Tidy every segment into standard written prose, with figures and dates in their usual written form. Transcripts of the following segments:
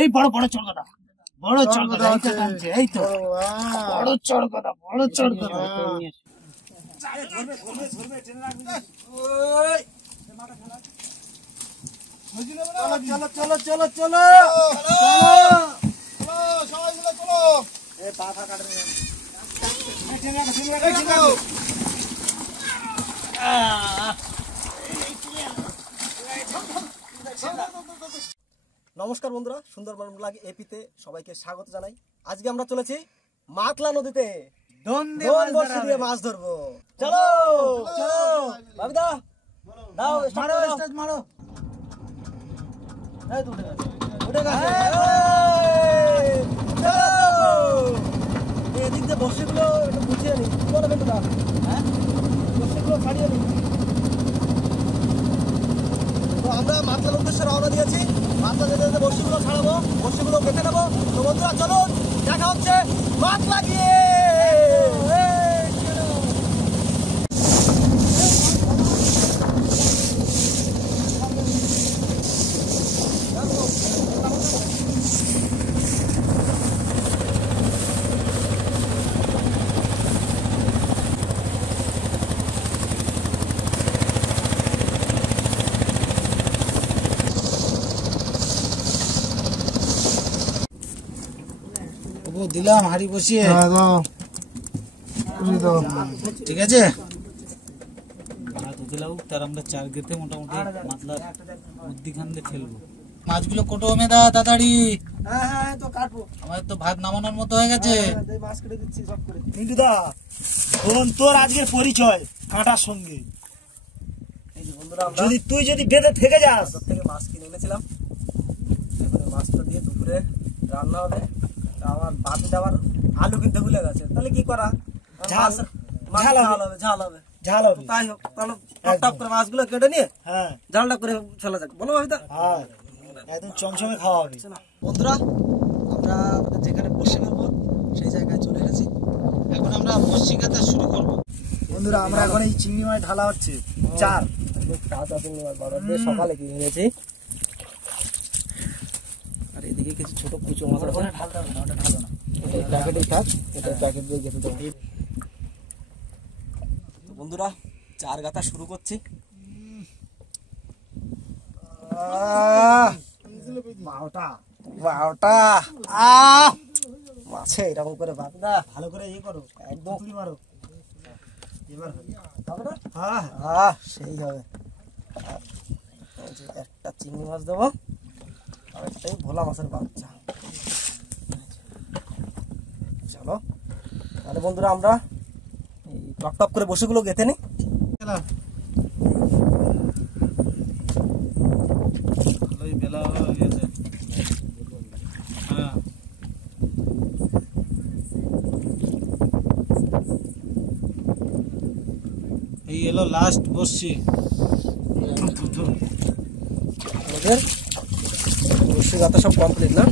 এই বড় বড় চড়কদা, বড় চড়কদা এইটা টানছে, এই তো বড় চড়কদা, বড় চড়কদা। চলো চলো চলো চলো সবাই মিলে চলো। পা ফা কাটবে নমস্কার বন্ধুরা, সুন্দরবন ব্লগ এপিতে সবাইকে স্বাগত জানাই। আজকে আমরা চলেছি মাতলা নদীতে বড়শি দিয়ে মাছ ধরবো। চলো চলো বাবিদা, দাও মারো মারো। এদিক দিয়ে বড়শিগুলো একটু গুছিয়ে নি, বলো কিন্তু দাও। হ্যাঁ, বড়শিগুলো ছাড়িয়ে নি। তো আমরা মাতলার উদ্দেশ্যে রওনা দিয়েছি। মাতলা যেতে যেতে বড়শিগুলো ছাড়াবো, বড়শিগুলো কেটে নেবো। তো বন্ধুরা চলো, দেখা হচ্ছে মাতলা গিয়ে। দিলাম হাড়ি বসিয়ে, ঠিক আছে। তার আমরা চার গেতে মোটামুটি মাতলার মধ্যিখান দিয়ে ফেলবো। মাছগুলো কোটো মেদা তাড়াতাড়ি। আমাদের তো ভাত নামানোর মতো হয়ে গেছে। কিন্তু দা তোর আজকের পরিচয় কাঁটার সঙ্গে। যদি তুই বেঁধে থেকে যাস, থেকে মাছ কিনে এনেছিলাম, মাছটা দিয়ে দুপুরে রান্না হবে। আমার বাপি আবার আলু কিনতে ভুলে গেছে, তাহলে কি করা, ঝাল হবে ঝাল হবে ঝাল হবে। তাই হোক, তাহলে টপ করে মাছগুলো কেটে নিয়ে ঝালটা করে ফেলা যাক, বলো ভাবিদা। একদম চমচমে খাওয়া হবে। বন্ধুরা, আমরা যেখানে বসে ফেলবো সেই জায়গায় চলে এসেছি। এখন আমরা বড়শি কাটা শুরু করব। বন্ধুরা, আমরা এখন এই চিংড়ি মাছ ঢালা হচ্ছে। চার চিংড়ি মাছ বড় দিয়ে সকালে কিনে নিয়েছি। আর এদিকে কিছু ছোট কুচো মাছ আছে। ঢালতে হবে না, ওটা ঢালো না, এটা প্যাকেটেই থাক, এটা প্যাকেট দিয়ে গেতে দেবো। তো বন্ধুরা, চার গাতা শুরু করছি। মাছে এরকম করে বাপদা ভালো করে ইয়ে করো, একদম মারো। এবার সেই হবে। একটা চিংড়ি মাছ দেবো, আর একটাই ভোলা মাছের বাচ্চা। চলো তাহলে বন্ধুরা, আমরা এই টপ টপ করে বসেগুলো গেঁথে নিই। এই এলো লাস্ট বসছি। আমাদের বসে গাতা সব কমপ্লিট না?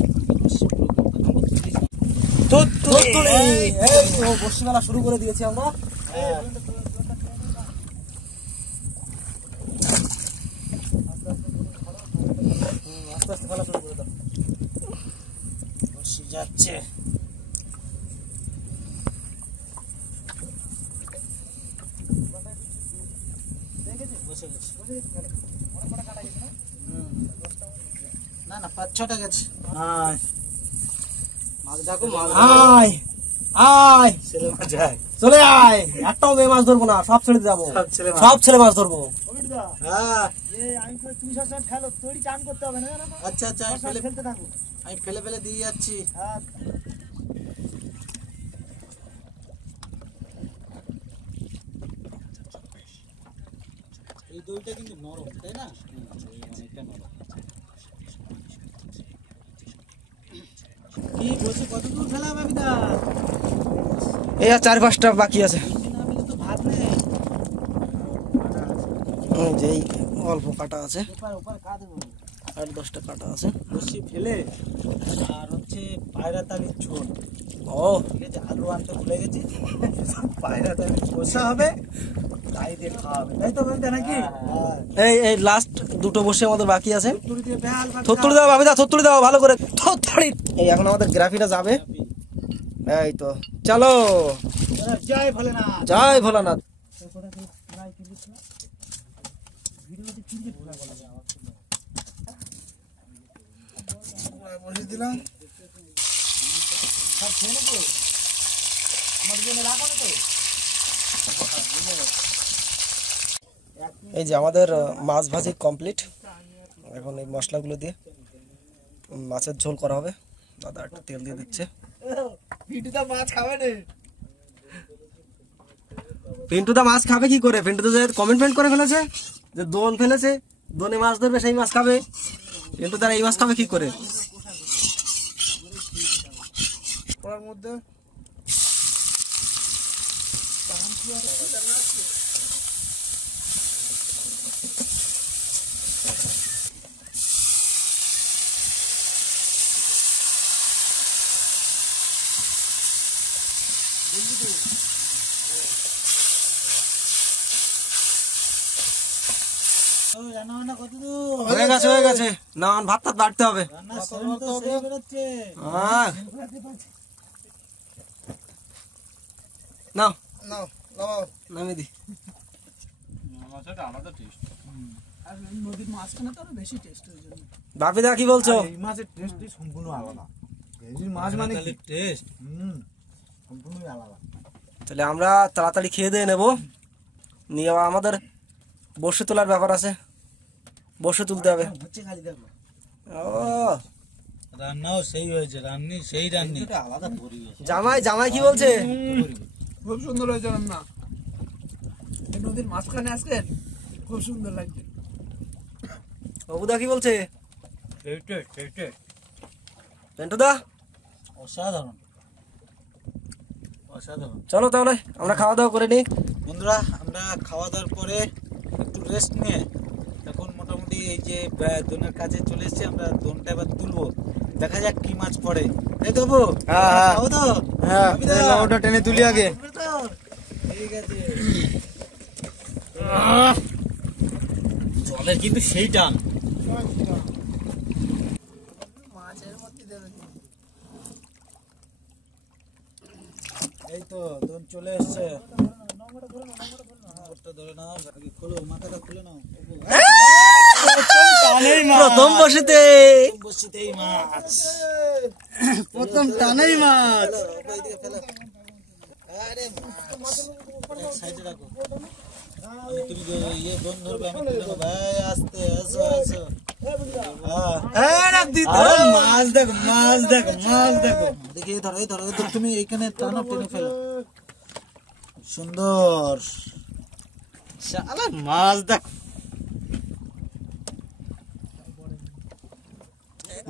বসি মেলা শুরু করে দিয়েছি আমরা। আস্তে আস্তে ফেলা শুরু করে দাও। বসি যাচ্ছে। না না, 5-6টা গেছে। চলে আয়, একটাও মেয়ে মাছ ধরবো না, সব ছেড়ে যাবো, সব ছেলে মাছ ধরবো। আচ্ছা আচ্ছা, আমি ফেলে ফেলে দিয়ে যাচ্ছি। এই দইটা কিন্তু নরম, তাই না? অনেকটা নরম। কি বসে কতদূর ফেলা বাবিদা? এই আর 4-5টা বাকি আছে। ভাত নেই, যেই অল্প কাটা আছে, 8-10টা কাটা আছে। বসি ফেলে আর হচ্ছে পায়রাতালির ঝোল। ও ঠিক আছে, আলু আনতে ভুলে গেছি। পায়রাতালির কষা হবে, তাই দিয়ে খাওয়াবে, তাই তো বলতে নাকি? এই এই লাস্ট দুটো বসে আমাদের বাকি আছে। থত্তুড়ি দাও ভাবি, দাও থত্তুড়ি দাও ভালো করে, থত্তুড়ি। এই এখন আমাদের গ্রাফিটা যাবে। এই তো চলো, জয় ভোলেনাথ, জয় ভোলানাথ। বসে দিলাম। এই যে আমাদের মাছ ভাজি কমপ্লিট। এখন এই মশলাগুলো দিয়ে মাছের ঝোল করা হবে। দাদা একটু তেল দিয়ে দিচ্ছে। পিন্টু দা মাছ খাবে কি করে? পিন্টু দা কমেন্টমেন্ট করে ফেলেছে যে দোন ফেলেছে, দোনে মাছ ধরবে, সেই মাছ খাবে। পিন্টু দা এই মাছ খাবে কি করে? মধ্যে হয়ে গেছে, হয়ে গেছে। না ভাত টাত বাড়তে হবে। নাও নাও নামিয়ে দি। নদীর মাছখানে তো আরো বেশি টেস্ট হয়ে যাবে। বাপিদা কি বলছো? এই মাছের টেস্টই সম্পূর্ণ আলাদা। এই মাছ মানে কি টেস্ট, সম্পূর্ণই আলাদা। তাহলে আমরা তাড়াতাড়ি খেয়ে দিয়ে নেবো, নিয়ে আবার আমাদের বসে তোলার ব্যাপার আছে, বসে তুলতে হবে। ও রান্নাও সেই হয়েছে, রান্নি সেই রান্নি, আলাদা পরিবেশ। জামাই জামাই কি বলছে? খুব সুন্দর হয়েছে রান্না। এই নদীর মাঝখানে আসলেন, খুব সুন্দর লাগছে। বাবুদা কি বলছে? পেন্টু দা অসাধারণ, অসাধারণ। চলো তাহলে আমরা খাওয়া দাওয়া করে নিই। বন্ধুরা, আমরা খাওয়া দাওয়ার পরে একটু রেস্ট নিয়ে এখন মোটামুটি এই যে দোনের কাছে চলে এসেছি। আমরা দোনটা এবার তুলবো, দেখা যাক কি মাছ পড়ে। এই দেবো, খাবো তো? হ্যাঁ, ওটা টেনে তুলি আগে। ঠিক আছে। জলের কিন্তু সেই টান। এই তো দোন চলে এসছে। ধরে নাও, খোলো, মাথাটা খুলে নাও। প্রথম বসিতেই মাছ, প্রথম টানেই মাছ। আরে সাইডে রাখো, তুমি ইয়ে দোন ধরবে, আমি তুলে নেবো। আস্তে আসো আসো। মাছ দেখো, মাছ দেখো, মাছ দেখো। দেখি ধরো, এই ধরো, তুমি এইখানে টানো, টেনে ফেলো। সুন্দর মাছ দেখ,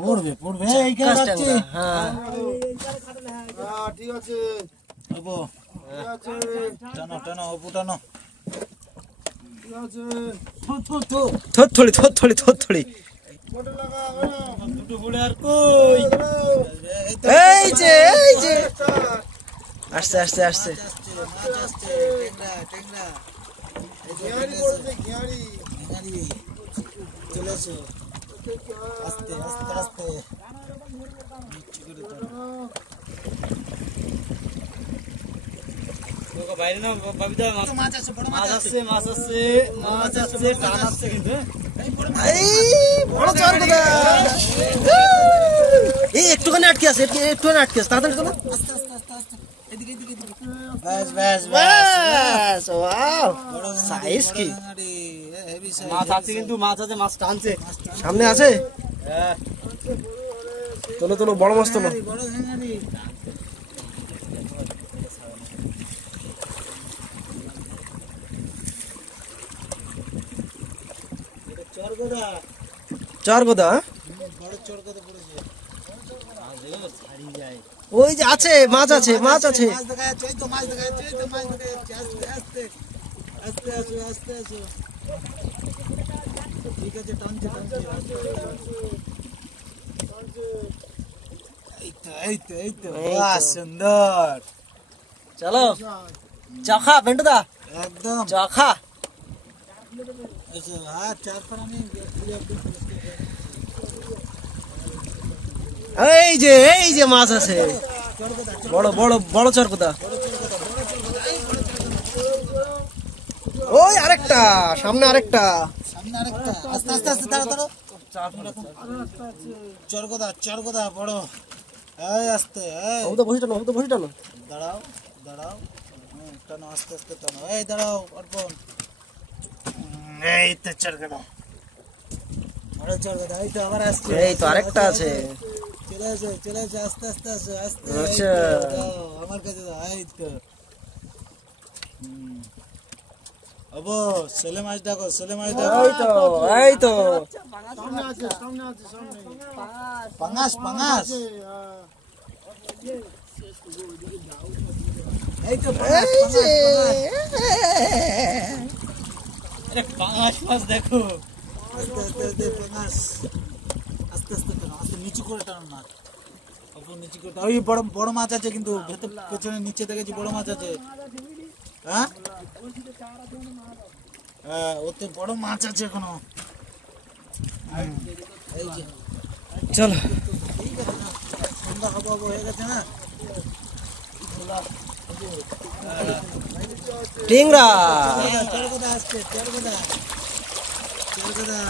পড়বে পড়বে। এইখানে রাখছি। হ্যাঁ ঠিক আছে, টানো টানো, অপু টানো। থরথড়ি থরথড়ি থরথড়ি। দুটো পড়ে আর কই? এই যে এই যে আসছে আসছে আসছে। মাছ আসছে, টেংরা চলে আসো, আস্তে আস্তে আস্তে। বাইরে না বাবিদা, মাছ আসছে, মাছ আসছে, মাছ আসছে, মাছ আসছে, টান আসছে কিন্তু। এই একটুখানি আটকে আছে, একটুখানি আটকে আছে, তাড়াতাড়ি চলো। ব্যাস ব্যাস ব্যাস, ওয়াও সাইজ কি মাছ আছে, কিন্তু মাছ আছে, মাছ টানছে। সামনে আছে। তোলো তোলো, বড় মাছ তোলো। চরগোদা, ওই যে আছে মাছ, আছে মাছ আছে। ঠিক আছে, টানছে টানছে। এই তো সুন্দর। চলো চখা পেন্টু দা। একদম চাখা আচ্ছা, হ্যাঁ চার পর আমি এই যে মাছ আছে বড় বড় বড় চরকদা ওই আরেকটা সামনে আরেকটা সামনে আরেকটা আস্তে আস্তে আস্তে দাঁড়া দাঁড়া চরগদা বড় এই আস্তে এই তো বসে টানো দাঁড়াও দাঁড়াও টানো আস্তে আস্তে টানো এই দাঁড়াও অর্পণ এই তো চরগদা বড় চরগদা এই তো আবার আসছে এই তো আরেকটা আছে চলে আসে আস্তে আস্তে আসে আস্তে আচ্ছা। দাও, আমার কাছে দাও এই তো অবো ছেলে মাছ ডাকো ছেলে মাছ ডাকো এই তো পাঙাশ পাঙাশ এই তো পাঙাশ, এই যে আরে পাঙাশ মাছ দেখো আস্তে আস্তে আস্তে পাঙাশ আস্তে আস্তে টানো আস্তে নিচু করে টানো না অপর নিচু করে টানো। ওই বড় বড় মাছ আছে কিন্তু ভেতর পেছনে নিচে দেখেছি বড় মাছ আছে হ্যাঁ হ্যাঁ ওতে বড় মাছ আছে এখনো এই যে চলো ঠিক আছে না সন্ধ্যা হবো হয়ে গেছে না টিংরা চরগদা আসছে চরগদা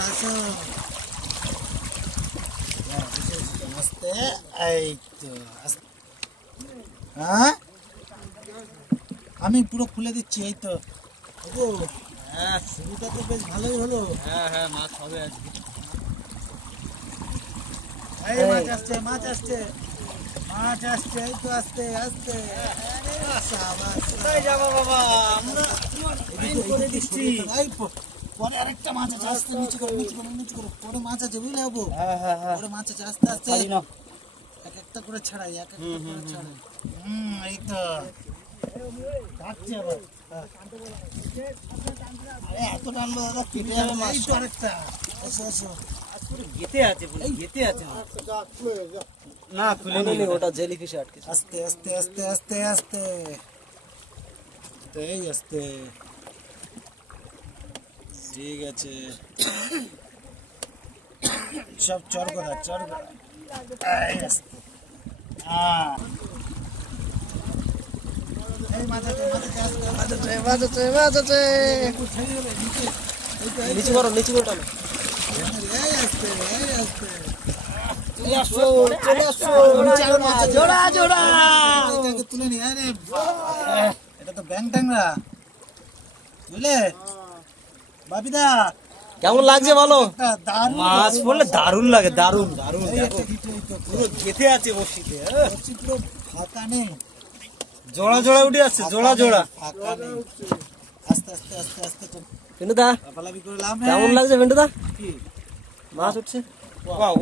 আসো আস্তে এই তো আস্তে। হ্যাঁ আমি পুরো খুলে দিচ্ছি এই তো ওগো, হ্যাঁ শুরুটা তো বেশ ভালোই হলো হ্যাঁ মাছ হবে আজকে। এই মাছ আসছে মাছ আসছে মাছ আসছে এই তো আস্তে আস্তে শাবাশ। যাবো বাবা এদিকে দিচ্ছি পরে আরেকটা মাছ আছে আস্তে নিচু করো নিচু করো পরে মাছ আছে বুঝলে হবো পরে মাছ আছে আস্তে আস্তে এক একটা করে ছাড়াই এক একটা করে ছাড়াই এই তো কাটছে আবার আরে এত টানলো দাদা কেটে যাবে মাছ তো আরেকটা এসো এসো গেতে আছে না খুলে ওটা জেলিফিশে আটকে আস্তে আস্তে আস্তে আস্তে আস্তে এই আস্তে ঠিক আছে সব চর করা এই আস্তে এই মাথাতে আছে নিচু করো টানো এই আস্তে জোড়া এটাকে তুলে নি আরে এটা তো ব্যাং ট্যাংরা বুঝলে বাপিদা কেমন লাগছে বলো একটা দারুণ মাছ পড়লে দারুণ লাগে দারুণ এই একটা হিট এই তো পুরো গেথে আছে বসিতে হচ্ছে পুরো ফাঁকা নেই জোড়া উঠে আছে জোড়া ফাঁকা নেই আস্তে আস্তে আস্তে আস্তে তো পিন্টুদা লাফালাফি করে লাভ কেমন লাগছে পিন্টুদা কি মাছ উঠছে ওয়াও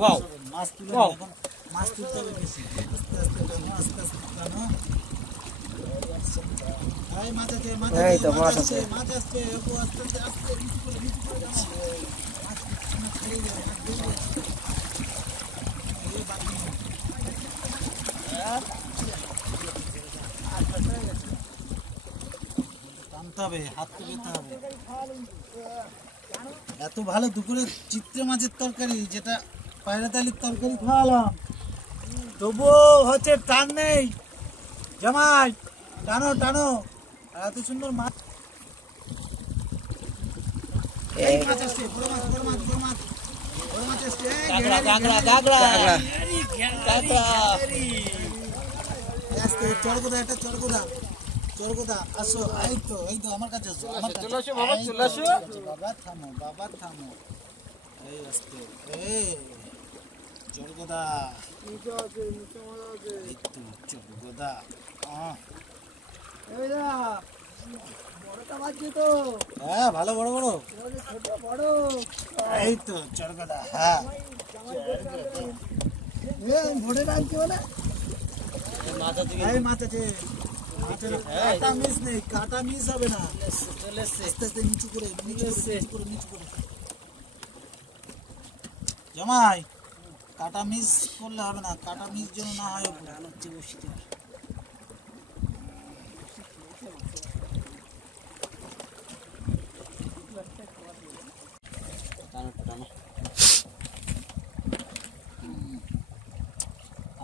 মাছ তুলে Wow. এখন মাছ তুলতে হবে বেশি আস্তে আস্তে টানো আস্তে আস্তে টানো এই মাছ আছে এই তো মাছ আছে। মাছ আসছে ওপো আস্তে আস্তে আস্তে নিচু করে টানো মাছ পিছনে ছেড়ে যায় মাছ বেরিয়ে যাচ্ছে এই বাকি টানতে হবে হাত তুলতে হবে এত ভালো দুপুরে চিত্রে মাছের তরকারি যেটা পায়রাতালির তরকারি খাওয়ালাম তবুও হচ্ছে টান নেই জামাই টানো আর এত সুন্দর মাছ এই মাছ আসছে বড় মাছ আসছে কাঁকড়া আসছে চরগোদা আসো এই তো আমার কাছে আসো আমার কাছে চলে আসো বাবা, এই তো, চলে আসো। বাবা থামো এই আসতে এই চরগোদা এই তো চরগোদা হ্যাঁ ভালো বড় এই তো চরগোদা হ্যাঁ এই মাছ আছে কাটা মিস নেই কাটা মিস হবে না আস্তে আস্তে নিচু করে জামাই কাটা মিস করলে হবে না কাটা মিস যেন না হয়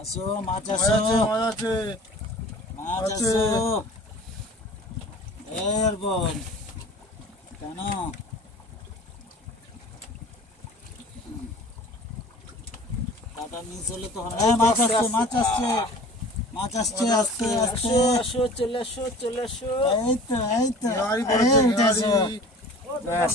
আসো মাছ আসো, মাছ আসো। এর বোন কেন কাটা মিস হলে তো হবে। মাছ আসছে, মাছ আসছে, মাছ আসছে, আস্তে আস্তে। আসো চলে আসো চলে আসো। এই তো এই তো গাড়ি এই পড়েছে, উঠেছো। গাড়ি। ব্যাস।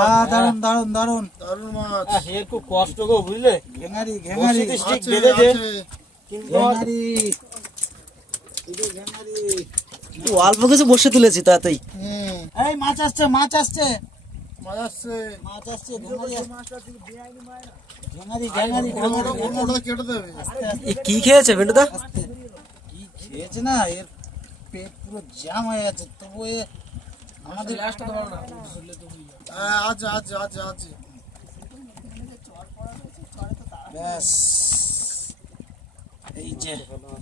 আহ, দারুন দারুন দারুন। দারুণ মাছ। এর খুব কষ্ট গো বুঝলে, ঘেঙারি ঘেঙারি ঠিক আছে, বেঁধেছে আছে। কিন্তু ঘেঙারি এই ঘেঙারি। অল্প কিছু বসে তুলেছি তাতেই। হুম, এই মাছ আসছে, মাছ আসছে, মাছ আসছে। মাছ আসছে, ঘেঙারি আসছে। ঘেঙারি ঘেঙারি ওটা ঘেঙারি। ওটা কেটে দেবে। কি খেয়েছে ভেন্টুদা? আস্তে। কি খেয়েছে না, এর পেট পুরো জ্যাম হয়ে গেছে, তবু এ আমাদের আছে আছে আছে আছে। ব্যাস এই যে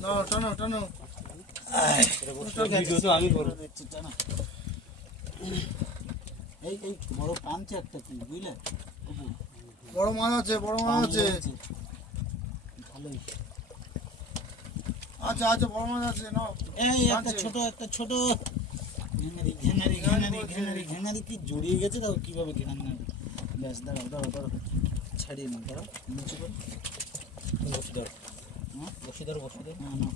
নাও, টানো টানো। ভিডিও তো আমি করে দিচ্ছি, টানো। এই এই বড় টানছে একটা তুই বুঝলে, বড় মাছ আছে, বড় মাছ আছে। ভালোই। আচ্ছা আচ্ছা, বড় মাছ আছে। নাও। এই একটা ছোট ঘেঙারি ঘেঙারি ঘেঙারি ঘেঙারি ঘেঙারি কি জড়িয়ে গেছে, তাও কিভাবে ঘেঙারি না। ব্যাস দাঁড়াও দাঁড়াও দাঁড়াও, ছাড়িয়ে না, দাঁড়াও নিচে করো। বসিদার হ্যাঁ বসিদার বসিদার না না,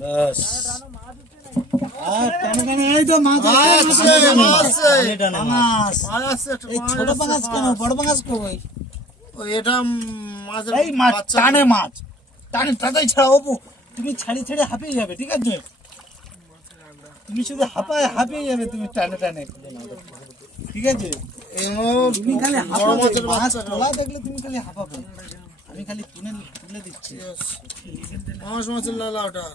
ব্যাস। আর টানে টানে, এই তো মাছ আসছে, মাছ আছে, মাছ। মাছ আছে, একটা এই মাছ ছোট আছে, পাঙাশ কেন, মাছ। বড় পাঙাশ কই? ও, এটা মাছের এই মাছ বাচ্চা। টানে, মাছ টানে, তাতেই ছাড়া অপু। তুমি ছাড়ি ছেড়ে হাঁপিয়ে যাবে, ঠিক আছে? তুমি শুধু হাঁপিয়ে যাবে, তুমি টানে টানে, ঠিক আছে? তুমি খালি বড় হাঁপাবে, মাছের মাছ বাচ্চা। তোলা দেখলে তুমি খালি হাঁপাবে। আমি খালি তুলে দিচ্ছি, মাছের লালা ওটা।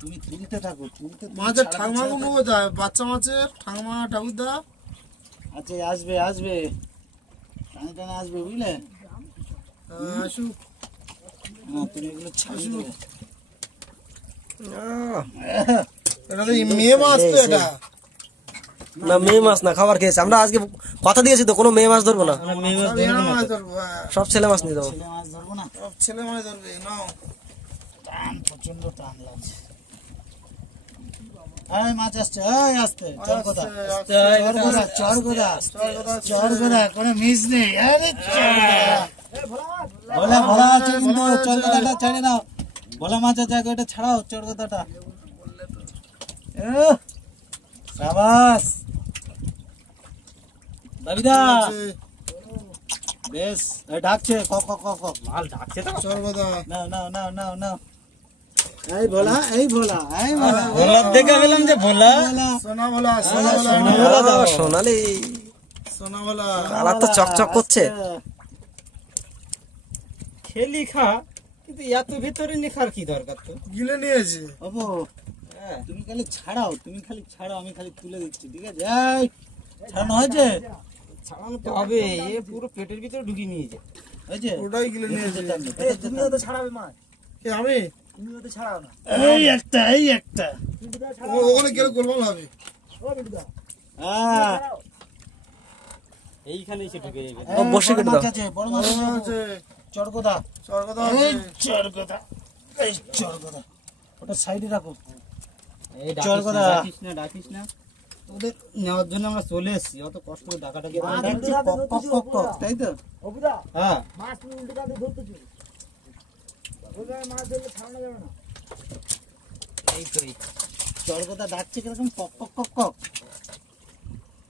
তুমি তুলতে থাকো, তুলতে তুমি মাছের ছাড়াতে ঠাকমা ছাড়াতে- গুলো কোথায়? বাচ্চা মাছের ঠাকমা ঠাকুরদা। আচ্ছা আসবে আসবে, টানে টানে আসবে, বুঝলে? আসুক। হ্যাঁ, তুমি এগুলো ছাড়িয়ে দেবে। এটা তো মেয়ে মাছ তো এটা। না মেয়ে মাছ না, খাবার খেয়েছে। আমরা আজকে কথা দিয়েছি তো কোনো মেয়ে মাছ ধরবো না, সব এরা মাছ ধরবো, হ্যাঁ। সব ছেলে মাছ নিয়ে যাবো। ছেলে মাছ ধরবো না, সব ছেলে মাছ ধরবে। নাও। টান, প্রচন্ড টান লাগছে। এই মাছ আসছে, এই আসতে, চর কোথা, আসছে, চর কোথা, চর কোথা, চর কোথা আসছে? চর কোথা, কোনো মিস নেই। আরে চর কোথা। ভোলা ভোলা আছে কিন্তু, চর কোথাটা ছেড়ে দাও। ভোলা মাছ আছে, আগে ওটা ছাড়াও, চর কোথাটা। সাবাস দাবিদা, আছে, বেশ। এই ডাকছে, ক ক ক ক, মাল ডাকছে তো। চর কোথা? নাও নাও নাও নাও নাও। এই ভোলা, এই ভোলা, এই ভোলা, ভোলার দেখে পেলাম যে ভোলা। ভোলা। সোনা ভোলা, সোনা ভোলা, সোনা ভোলা দাও। সোনালি সোনা ভোলা। কালার তো চকচক করছে। খেলি খা, কিন্তু এত ভিতরে লেখার কি দরকার তো? গিলে নিয়েছে। বাবু, তুমি খালি ছাড়াও, তুমি খালি ছাড়াও, আমি খালি তুলে দিচ্ছি, ঠিক আছে? এই ছাড়ানো হয়েছে, ছাড়ানো তো হবে, এ পুরো পেটের ভিতরে ঢুকিয়ে নিয়েছে। হয়েছে? ওটাই গিলে নিয়েছে। তুমিও তো ছাড়াবে মাছ, কে, আমি? তুমিও তো ছাড়াও না। এই একটা, এই একটা। ওখানে গেলে গোলমাল হবে। হ্যাঁ, এইখানে এসে ঢুকে যাবে। এই বসে বড় কেটে মাছ দাও। আছে, বড় মাছ বড় মাছ আছে। আছে, চর কোথা, চর কোথা এই আছে? চর কোথা, এই চর কোথা, ওটা সাইডে রাখো। এই চল কথা। ডাকিস না, তোদের নেওয়ার জন্য আমরা চলে এসেছি, অত কষ্ট করে ডাকাটাকি করে মাছ ডাকছি। কক কক কক কক, তাই তো? হ্যাঁ এই তো এই। চর কোথা ডাকছে কিরকম, কক কক কক কক।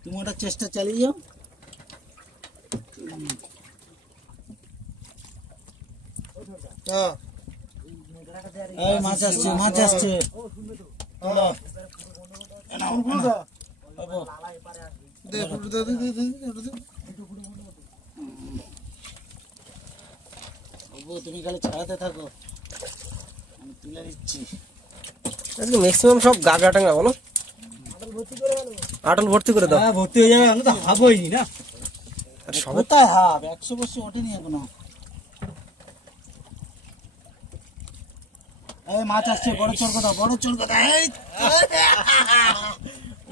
তুমি ওটা চেষ্টা চালিয়ে যাও। হ্যাঁ। এই মাছ আসছে, মাছ আসছে। হলো। এ নাও, এ নাও। বাবু, দে, ফুটো দে, দে, দে, দে, ফুটো দে। বাবু, তুমি খালি ছাড়াতে থাকো, আমি তুলে দিচ্ছি। আজকে ম্যাক্সিমাম সব গাগরা টাঙ্গা বলো, আটল ভর্তি করে দাও। হ্যাঁ ভর্তি হয়ে যাবে, আমি তো হাবই না। আর সবে কোথায় হাফ, 100 বসে ওঠেনি এখনো। এই মাছ আসছে, বড় চোর কথা, বড় চোর কথা। এই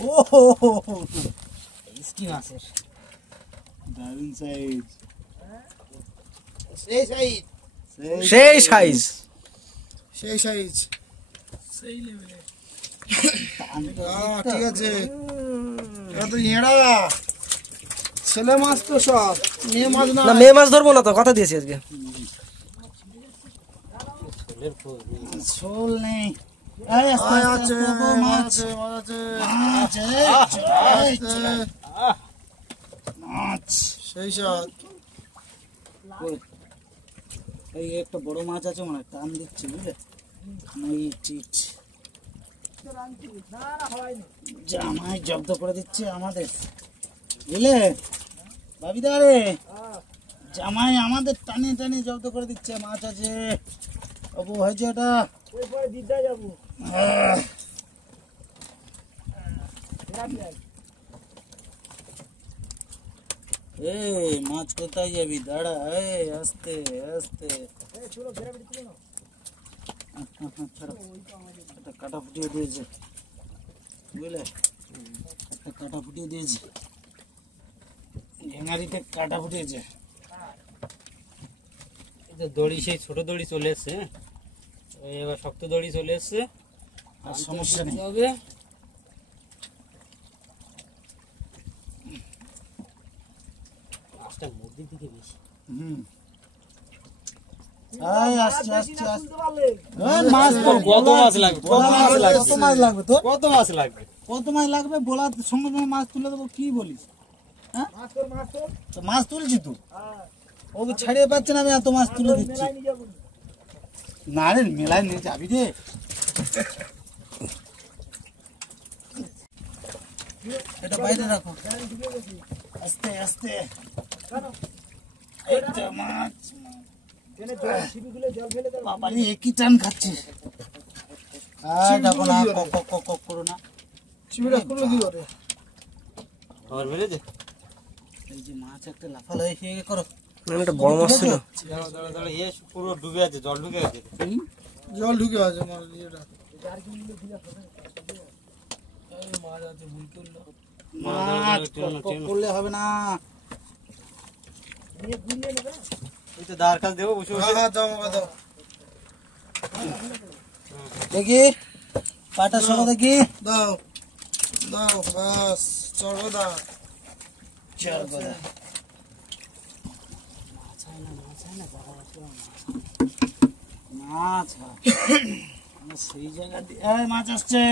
ও হো হো হো। কি মাছের দারুণ সাইজ, সেই সাইজ সেই সাইজ সেই সাইজ সেই লেভেলে ঠিক আছে। এটা তো এঁড়া ছেলে মাছ তো সব, মেয়ে মাছ না। না মেয়ে মাছ ধরবো না তো, কথা দিয়েছি আজকে। শোল নেই। আছে মাছ মাছ সেই সব। এই একটা বড় মাছ আছে মনে হয়, টান দিচ্ছে বুঝলে, এই চিট জামাই জব্দ করে দিচ্ছে আমাদের, বুঝলে ভাবিদা রে, জামাই আমাদের টানে টানে জব্দ করে দিচ্ছে। মাছ আছে বাবু, হয়েছে ওটা। এই মাছ কোথায় যাবি, দাঁড়া, এই আস্তে আস্তে, একটা কাটা ফুটিয়ে দিয়েছে বুঝলে, একটা কাটা ফুটিয়ে দিয়েছে, ঘেঙারিতে কাটা ফুটিয়েছে। দড়ি সেই ছোট দড়ি চলে এসছে, এবার শক্ত দড়ি চলে এসছে, আর সমস্যা নেই। হবে মাছটা মুরগির দিকে বেশি। হুম, এই আসছে আসছে আসছে। এই মাছ তো কত মাছ লাগবে? কত মাছ লাগবে? কত মাছ লাগবে তোর? কত মাছ লাগবে? কত মাছ লাগবে বলার সঙ্গে সঙ্গে মাছ তুলে দেবো, কি বলিস? হ্যাঁ, তো মাছ তুলছি তো, ও তো ছাড়িয়ে পাচ্ছে না, আমি এত মাছ তুলে দিচ্ছি। না রে, মেলায় নিয়ে যাবি রে। এটা বাইরে রাখো, আস্তে আস্তে। একটা মাছ বাবারে, একই টান খাচ্ছে। দেখো না, কক কক কক কক করো না। চিবিটা করলো কি করে? খবর বেড়েছে? এই যে মাছ একটা লাফালাই খেয়ে করো। একটা বড় মাছ ছিল। দাঁড়া দাঁড়া দাঁড়া, এ পুরো ডুবে আছে, জল ঢুকে গেছে। জল ঢুকে আছে মাছ ইয়েটা। মাছ কক কক করলে হবে না। এই তো দাঁড় কাজ দেবো বসে বসে। দাও আমাকে দাও। দেখি পাটা সরো দেখি। দাও দাও বাস চড়ো দাও। চল গোদা। মাছ সেই জায়গা দিয়ে, এই মাছ আসছে,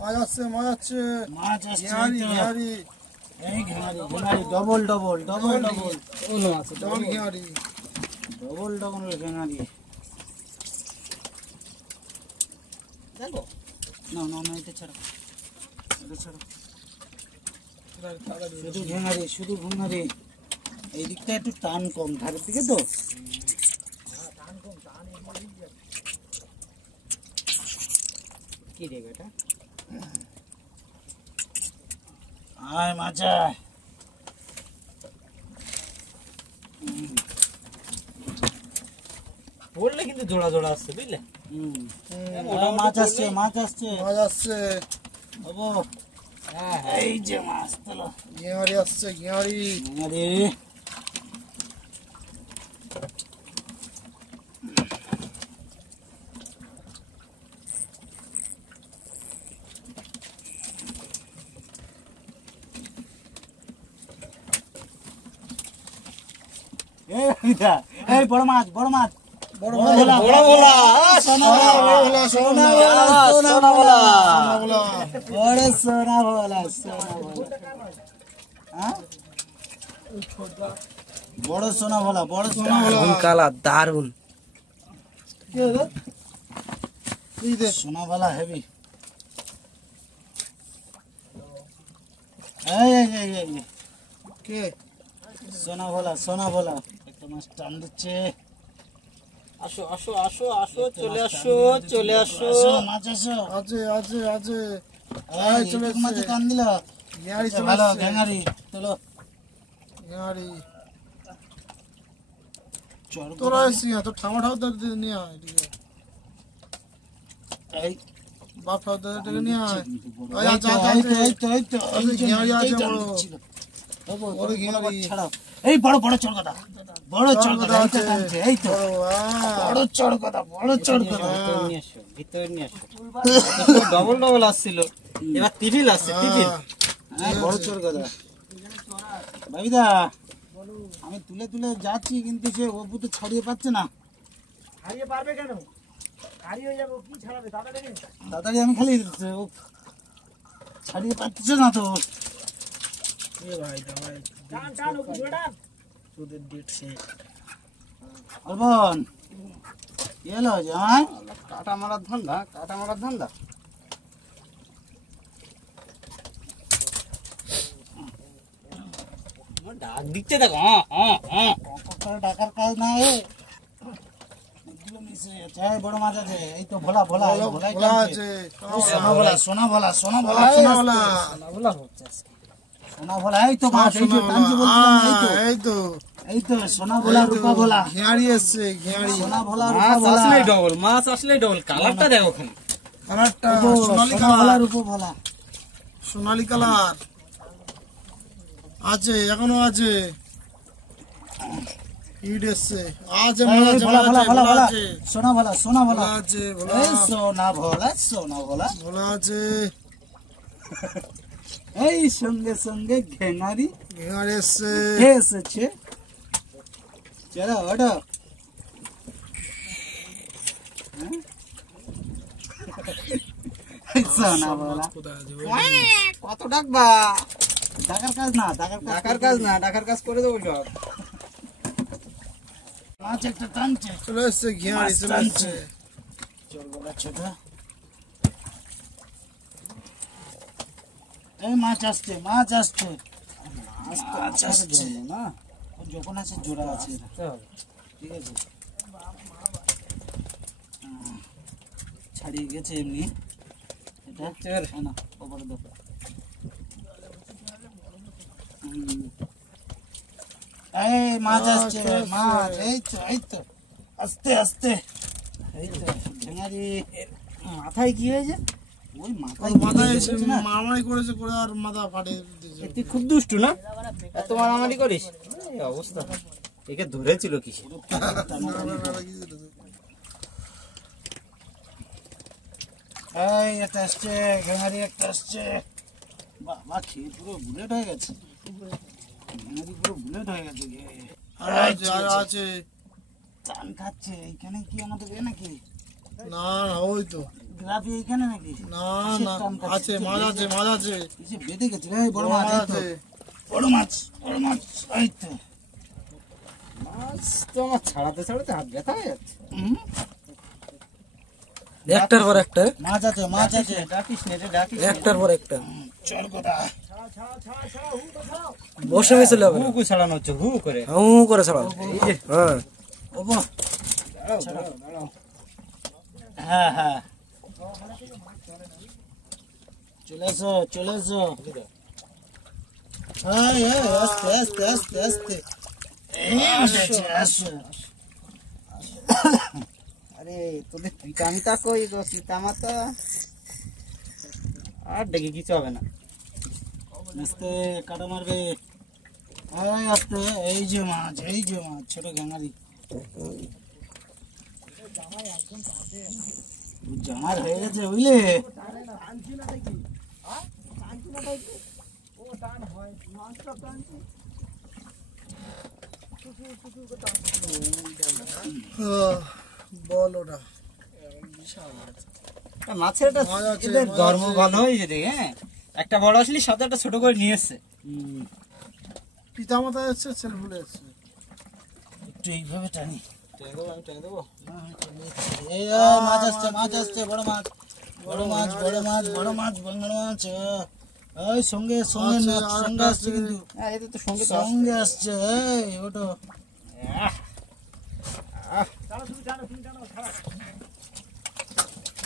মাছ আসছে মাছ আসছে। মাছ আসছে। ঘেঁড়ি ঘেঁড়ি এই ঘেঁড়ি ঘেঁড়ি, ডবল ডবল ডবল ডবল জল ঘেঁড়ি। Double double ঘেঁড়ি। দেখো না না না, এটা ছাড়ো, এটা ছাড়ো। শুধু ঘেঁড়ি, শুধু ঘেঁড়ি। এই দিকটা একটু টান কম, ধারের দিকে তো। কি রে বেটা, আয় মাছ আয়। পড়লে কিন্তু জোড়া জোড়া আসছে, বুঝলে? মাছ আসছে, মাছ আসছে মাছ আসছে। বাবু। এই যে মাছ তোলো, ঘেঁড়ি আসছে ঘেঁড়ি। আরে এই বড় মাছ, বড় মাছ, বড় ভোলা, বড় ভোলা, সোনা ভোলা, সোনা ভোলা, সোনা ভোলা, বড় সোনা ভোলা, সোনা ভোলা। হ্যাঁ, বড় সোনা ভোলা, বড় সোনা ভোলা। দারুন কালা, দারুন। সোনা ভোলা হেভি। এই এই এই এই কে? সোনা ভোলা, সোনা ভোলা। একটা মাছ টান দিচ্ছে। আসো আসো আসো আসো, চলে আসো চলে আসো। আসো, মাছ আসো। আছে আছে আছে। এই চলে চলে মাছে টান দিল। ঘেঁড়ি চলে ভালো আসছে। ঘেঙারি তোলো। ঘেঁড়ি। চড় তোরা আসছি না, তোর ঠামা ঠাও নিয়ে আয় এদিকে। এই বাপ ঠাও নিয়ে আয়। এই তো, এই তো, এই তো, এই তো, ঘেঁড়ি আছে বড়। ছিল। বাবু, বড় তুমি ঘিঙারি। ছাড়াও। এই বড় বড় চড়কদা, বড় চড়কদা, এই তো আছে। টানছে, এই তো বড় চড়কদা, বড় চড়কদা। ভিতরে নিয়ে আসো, ভিতরে নিয়ে আসো। ডবল ডবল আসছিল, এবার টিফিল আসছে, টিফিল। হ্যাঁ, বড় চড়কদা। বাবিদা, আমি তুলে তুলে যাচ্ছি, কিন্তু সে অপু তো ছাড়িয়ে পাচ্ছে না। হারিয়ে পারবে কেন? হারিয়ে যাবো, কি ছাড়াবে তাড়াতাড়ি? তাড়াতাড়ি আমি খালি ও ছাড়িয়ে পাচ্ছে না তো। টান টান উপর ধরে টান। অর্পণ, কি হলো জামাই? কাটা মারার ধান্দা, কাটা মারার ধান্দা। ডাক দিচ্ছে দেখো, কতটা টাকার কাজ না এ। এগুলো মিশে যাচ্ছে। এই বড় মাছ আছে, এই তো ভোলা ভোলা, এই ভোলাই ভোলা টানছে। আছে সোনা ভোলা, সোনা ভোলা, সোনা ভোলা, সোনা ভোলা। সোনা ভোলা, এই তো মাছ, এই তো টানছে বলছিলাম, এই তো, এই তো এই তো সোনা ভোলা, রূপা ভোলা, ঘিয়াড়ি এসছে ঘিয়াড়ি সোনা ভোলা, রূপা মাছ ভোলা, আসলেই ডবল, মাছ আসলেই ডবল। কালারটা দেখো ওখানে। কালারটা ও, সোনালি সোনা ভোলা, কালার রূপা ভোলা। সোনালি কালার আছে, এখনো আছে। ইট এসছে, আছে এই, মনে আছে, ভোলা ভোলা ভোলা ভোলা, আছে সোনা ভোলা, সোনা ভোলা, ভোলা আছে, ভোলা এই সোনা ভোলা, সোনা ভোলা। ভোলা আছে, এই সঙ্গে সঙ্গে ঘেঙারি ঘিয়াড়ি এসছে, এসেছে। চলো ওটা সোনা ভোলা। কত ডাকবা? টাকার কাজ না, টাকার ডাকার কাজ না, ডাকার কাজ করে দেবো সব। মাছ একটা টানছে। চলে এসছে ঘিয়াড়ি চলে এসছে। চোরগোলা ছোট। এই মাছ আসছে, মাছ আসছে, মাছ আসছে। না ও যখন আছে জোড়া আছে এরা। ঠিক আছে, ছাড়িয়ে গেছে এমনি। এটা চল। না, ওপরে দাও। হুম। এই মাছ আসছে, মাছ, এই তো, এই তো, আস্তে আস্তে, এই তো ঝিঙারি। মাথায় কি হয়েছে? ওই মাথায় কি মাথায় হয়েছে এসে না? মারামারি করেছে, করে আর মাথা ফাটিয়ে দিয়েছে। তুই খুব দুষ্টু না, এত মারামারি করিস। এই অবস্থা, একে ধরেছিল কি? এই একটা আসছে, ঘেঙারি একটা আসছে। বাবা, খেয়ে পুরো বুলেট হয়ে গেছে। ঘেঙারি পুরো বুলেট হয়ে গেছে। আর আছে, আর আছে। টান খাচ্ছে। এইখানে কি আমাদের এ নাকি না না, ওই তো গ্রাফি এইখানে নাকি? না না, আছে মাছ আছে, মাছ আছে, এই যে বেঁধে গেছে রে, বড় মাছ, এই তো, আছে। বড় মাছ, বড় মাছ, এই তো। মাছ তো আমার ছাড়াতে ছাড়াতে হাত ব্যথা হয়ে যাচ্ছে। হুম, একটার পর একটা, মাছ আছে, মাছ আছে। ডাকিস নে রে, ডাকিস নে। একটার পর একটা চরকদা। বসে মিশলে হবে হু না। হু ছাড়ানো হচ্ছে, হু করে। হু করে ছাড়াও। হ্যাঁ, ওবো, দাঁড়াও, দাঁড়াও। হ্যাঁ হ্যাঁ, চলে এসো, চলে এসো। হ্যাঁ, আস্তে আস্তে আস্তে আস্তে। এই উঠেছে, আসো। আরে তোদের পিতামিতা কই গো, পিতামাতা? আর ডেকে কিছু হবে না। আস্তে কাটা মারবে। এই আস্তে, এই যে মাছ, এই যে মাছ, ছোট ঘাঙারি। জামার হয়ে গেছে, বুঝলে? বল ওটা মাছের একটা মাছ আছে, এদের মাছ ধর্ম আছে। ভালো হয়েছে দেখে, হ্যাঁ। একটা বড় আসলে সাথে একটা ছোট করে নিয়ে এসছে। পিতা মাতা এসছে, ছেলে ভুলে এসছে। একটু এইভাবে টানি। আমি টেনে দেবো। এই মাছ আসছে, মাছ আসছে, বড় মাছ, বড় মাছ, বড় মাছ, বড় মাছ, বড় মাছ। এই সঙ্গে সঙ্গে আছে, মাছ, আর সঙ্গে একটা আসছে আছে। কিন্তু, হ্যাঁ, এদের তো সঙ্গে তো সঙ্গে আসছে। এই ওটো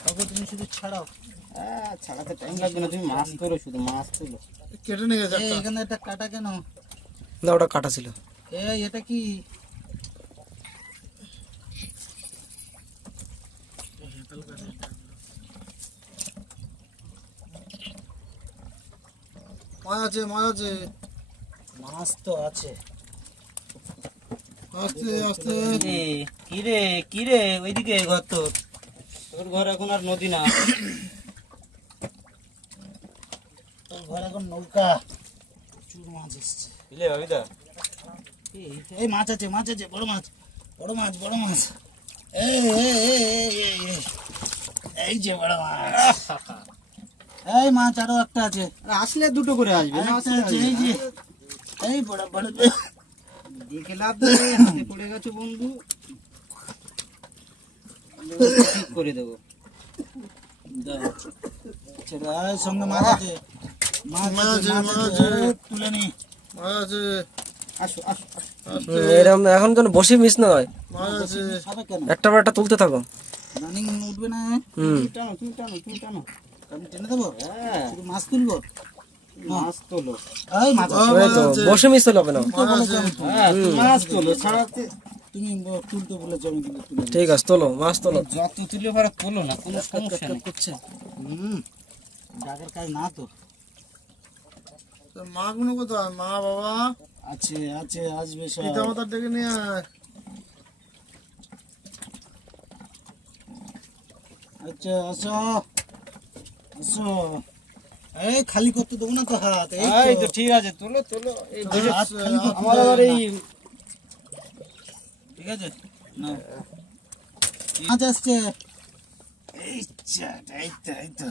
কাকু, তুমি শুধু ছাড়াও। ছাড়াতে টাইম লাগবে না, তুমি মাছ তোলো, শুধু মাছ তোলো। কেটে নিয়ে গেছে এই একটা। এখানে একটা কাটা কেন? না ওটা কাটা ছিল। এই এটা কি? মাছ আছে, মাছ আছে। মাছ তো আছে। আস্তে আস্তে কিরে ওইদিকে ঘর তোর ঘর এখন আর নদী না, তোর ঘর এখন নৌকা। প্রচুর মাছ এসছে। বুঝলে বাবিদা? এই মাছ আছে, মাছ আছে, বড় মাছ, বড় মাছ, বড় মাছ। এই যে বড় মাছ। এই মাছ আরো একটা আছে, আসলে দুটো করে আসবে না? আরেকটা আছে, এই যে এই বড় বড়। দেখে লাভ নেই, হাতে পড়ে গেছে বন্ধু, ঠিক করে দেবো। সঙ্গে মাছ আছে, মাছ মাছ আছে, আছে, মাছ মাছ আছে। আছে, তুলে নি। মাছ আছে, আসো আসো আস্তে এরকম এখন যেন বসে মিস না হয়, মাছ আছে। সবে কেন একটা পর একটা তুলতে থাকো। রানিং উঠবে না? হুম, তুমি টানো আমি টেনে দেবো, হ্যাঁ, শুধু মাছ তুলবো। মাছ তোলো। এই মাছ আছে। ওই তো বসে মিস হলে হবে না। মাছ আছে। হ্যাঁ, তুমি মাছ তোলো, ছাড়াতে তুমি তুলতে বলেছো, আমি কিন্তু তুলে ঠিক আছে, তোলো মাছ তোলো। যত তুলে পারো তোলো না, কোনো সমস্যা নেই। করছে। ডাকের কাজ না তো। তো মা গুলো কোথায়? মা বাবা আছে আছে, আসবে সব। পিতা মাতা ডেকে নিয়ে আয়। আচ্ছা আসো আসো। এই খালি করতে দেবো না তো হাত। এই তো ঠিক আছে, তোলো তোলো। এই বুঝে হাত খালি করতে আমার দেবো আবার না। এই ঠিক আছে নাও। মাছ আসছে। এই এই তো এই তো।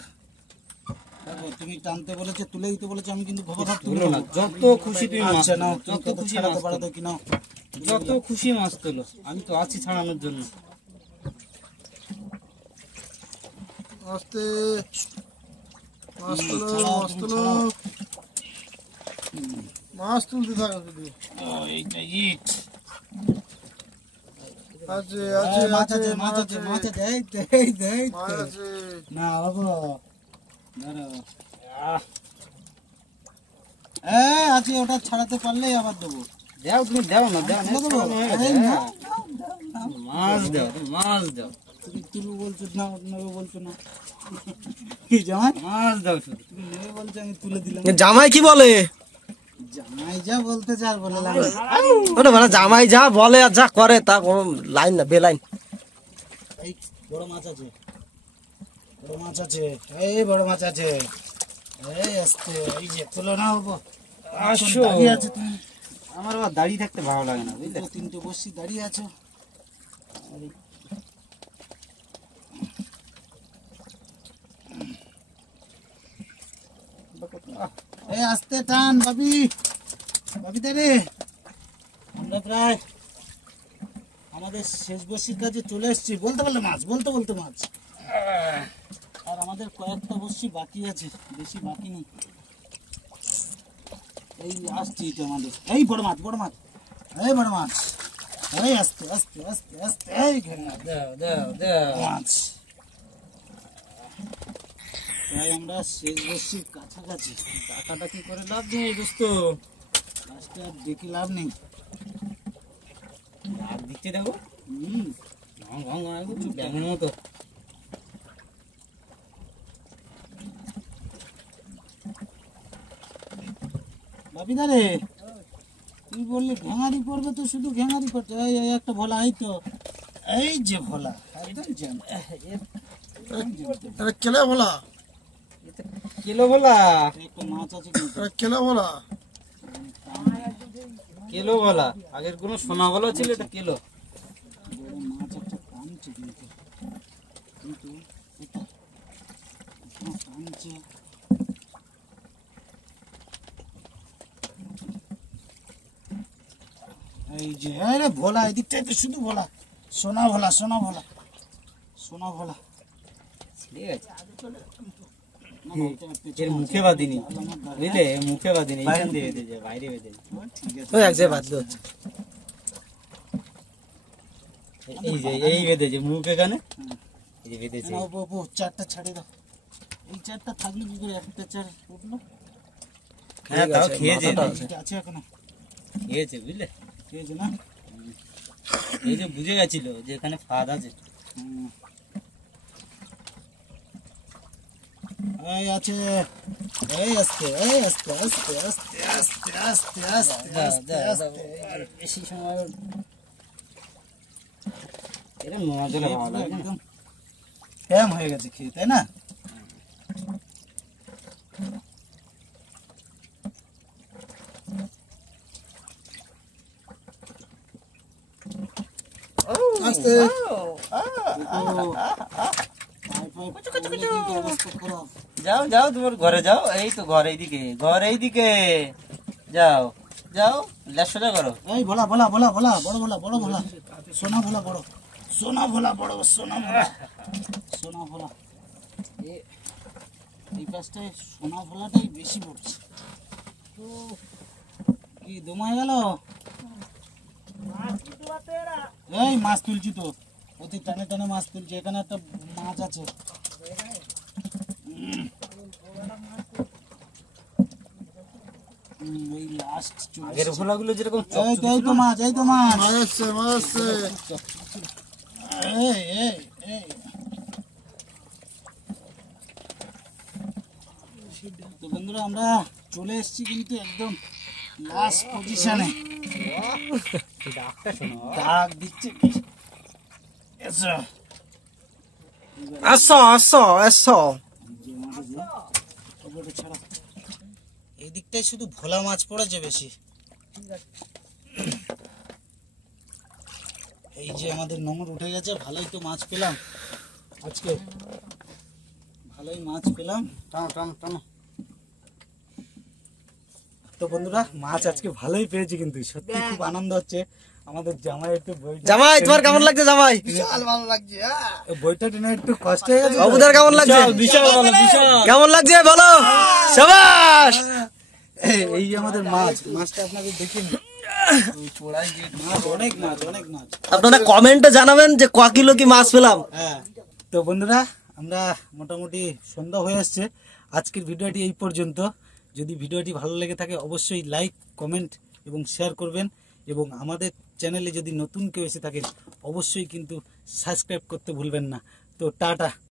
দেখো, তুমি টানতে বলেছো, তুলে দিতে বলেছো, আমি কিন্তু ঘোপা ঘাপ তুলে তোলো না, নেবো। যত খুশি তুমি মাছ আচ্ছা নাও, তোলো, তুমি যত কত খুশি ছাড়াতে মাছ পারো তোলো, তো কি নাও। যত খুশি মাছ তোলো, আমি তো আছি ছাড়ানোর জন্য। আস্তে মাছ তোলো, ছাড়াও, মাছ তুমি তোলো। ছাড়াও। মাছ তুলতে থাকো শুধু। এইটা ইট। আছে এই, আছে মাছ আছে আছে, মাছ আছে, মাছ আছে। এই তো, এই তো, এই তো। মাছ আছে। না বাবু, দাঁড়াও। আছে, ওটা ছাড়াতে পারলেই আবার দেবো। দাও তুমি, দাও না, দাও না, তুলে দেবো? ছাড়ানো হয়ে গেছে, এই, হ্যাঁ। নাও, নাও, নাও, নাও। মাছ দাও, তুমি মাছ দাও, তুমি তুলবো বলছো, না নেবে বলছো না। কি জামাই? মাছ দাও শুধু। তুমি নেবে বলছো, আমি তুলে দিলাম। জামাই কি বলে? জামাই যা বলতে চার বলে লাভ নেই। ওটা মানে জামাই যা বলে আর যা করে তা কোনো লাইন না, বেলাইন। এই বড় মাছ আছে, বড় মাছ আছে, এই বড় মাছ আছে। এই আসতে, এই যে তুলো না বাবু। আসো। দাঁড়িয়ে আছে তুমি, আমার আবার দাঁড়িয়ে থাকতে ভালো লাগে না, বুঝলে? তিনটে বসি দাঁড়িয়ে আছো। এই আস্তে টান বাবি, বাবি দাঁড়ে। আমরা প্রায় আমাদের শেষ বসির কাছে চলে এসেছি। বলতে বলতে মাছ, বলতে বলতে মাছ। আর আমাদের কয়েকটা বসি বাকি আছে, বেশি বাকি নেই। এই আসছি এটা আমাদের। এই বড় মাছ, বড় মাছ, এই বড় মাছ। এই আস্তে আস্তে আস্তে আস্তে, এই ঘেরে দাও দাও দাও। মাছ। প্রায় আমরা শেষ বসির কাছাকাছি। টাকাটা কি করে লাভ নেই দোস্ত, লাস্টে আর দেখি লাভ নেই। আর দিতে দেবো, হুম, ঘং ঘং ঘং একদম ব্যাঙের মতো। বাপি দারে, তুই বললি ঘেঙারি পড়বে, তো শুধু ঘেঙারি পড়ছে। এই এই একটা ভোলা, এই তো, এই যে ভোলা, একদম জ্যাম। এটা কেলে বলা, কেলো বলা, একটা মাছ আছে কিন্তু। এটা কেলে বলা। কেলো বলা, আগের কোনো সোনা বলা ছিল, এটা কেলো। বড় মাছ একটা টানছে কিন্তু, কিন্তু এটা এখনো টানছে। এই যে আরে ভোলা, এদিকটাই তো শুধু ভোলা, সোনা ভোলা, সোনা ভোলা, সোনা ভোলা। ঠিক আছে, না, না, এটা পেছনে এর আছে। মুখে বাঁধিনি, আমার দাঁড়া। বুঝলে? এর মুখে বাঁধিনি, এইখান দিয়ে বেঁধেছে, বাইরে বেঁধেছে। ঠিক আছে। ওই এক জায়গায় বাদ দিচ্ছে। এই যে এই বেঁধেছে মুখ এখানে, এই যে বেঁধেছে। না, ও চারটা ছাড়ে দাও। এই চারটা থাকলে কি করে একটা চার উঠলো? হ্যাঁ, তাও খেয়েছে, মাথাটা আছে। এটা আছে এখনো, খেয়েছে, বুঝলে? ঠিক আছে না? এই যে বুঝে গেছিল যে এখানে ফাঁদ আছে। হুম। এই আছে, এই আস্তে, এই আস্তে আস্তে আস্তে আস্তে আস্তে আস্তে আস্তে আস্তে। বেশি সময় এটা মজা লাগে, ভালো লাগে না? একদম ট্যাম হয়ে গেছে খেয়ে, তাই না? আস্তে যাও যাও, তোমার ঘরে যাও। এই তো ঘর এইদিকে, ঘর এইদিকে। যাও যাও, লেজ সোজা করো। এই ভোলা ভোলা ভোলা ভোলা, বড় ভোলা, বড় ভোলা, সোনা ভোলা, বড় সোনা ভোলা, বড় সোনা ভোলা, সোনা ভোলা। এই পাশটায় সোনা ভোলাটাই বেশি পড়ছে। তো কি দমায় গেল? এই মাছ তুলছি তো, অতি টানে টানে মাছ তুলছি। এখানে একটা মাছ আছে। এই লাস্ট আগের ভোলাগুলো যেরকম এই তো মাছ, এই তো মাছ। মাছ আসছে, মাছ আসছে। এই এই এই তো বন্ধুরা, আমরা চলে এসেছি কিন্তু একদম লাস্ট পজিশনে। ডাক দিচ্ছে কি? এসো। আসো আসো আসো। ওপরে ছাড়ো। এই দিকটায় শুধু ভোলা মাছ পড়েছে বেশি। এই যে আমাদের নোংর উঠে গেছে, ভালোই তো মাছ পেলাম আজকে, ভালোই মাছ পেলাম। টানো টানো টানো। তো বন্ধুরা, মাছ আজকে ভালোই পেয়েছি, কিন্তু সত্যি খুব আনন্দ হচ্ছে। আমাদের জামাই একটু জামাই তোমার কেমন লাগছে জামাই? বিশাল ভালো লাগছে। বইটা টেনে একটু কষ্ট হয়ে গেছে। অবুদার কেমন লাগছে? বিশাল ভালো, বিশাল। কেমন লাগছে বলো? শাবাশ। এই যে আমাদের মাছ, মাছটা আপনাকে দেখিনি। মাছ অনেক, মাছ অনেক মাছ। আপনারা কমেন্টে জানাবেন যে ক কিলো কি মাছ পেলাম। হ্যাঁ, তো বন্ধুরা, আমরা মোটামুটি সন্ধ্যা হয়ে আসছে। আজকের ভিডিওটি এই পর্যন্ত। যদি ভিডিওটি ভালো লেগে থাকে অবশ্যই লাইক, কমেন্ট এবং শেয়ার করবেন। এবং আমাদের চ্যানেলে যদি নতুন কেউ এসে থাকেন অবশ্যই কিন্তু সাবস্ক্রাইব করতে ভুলবেন না। তো টাটা।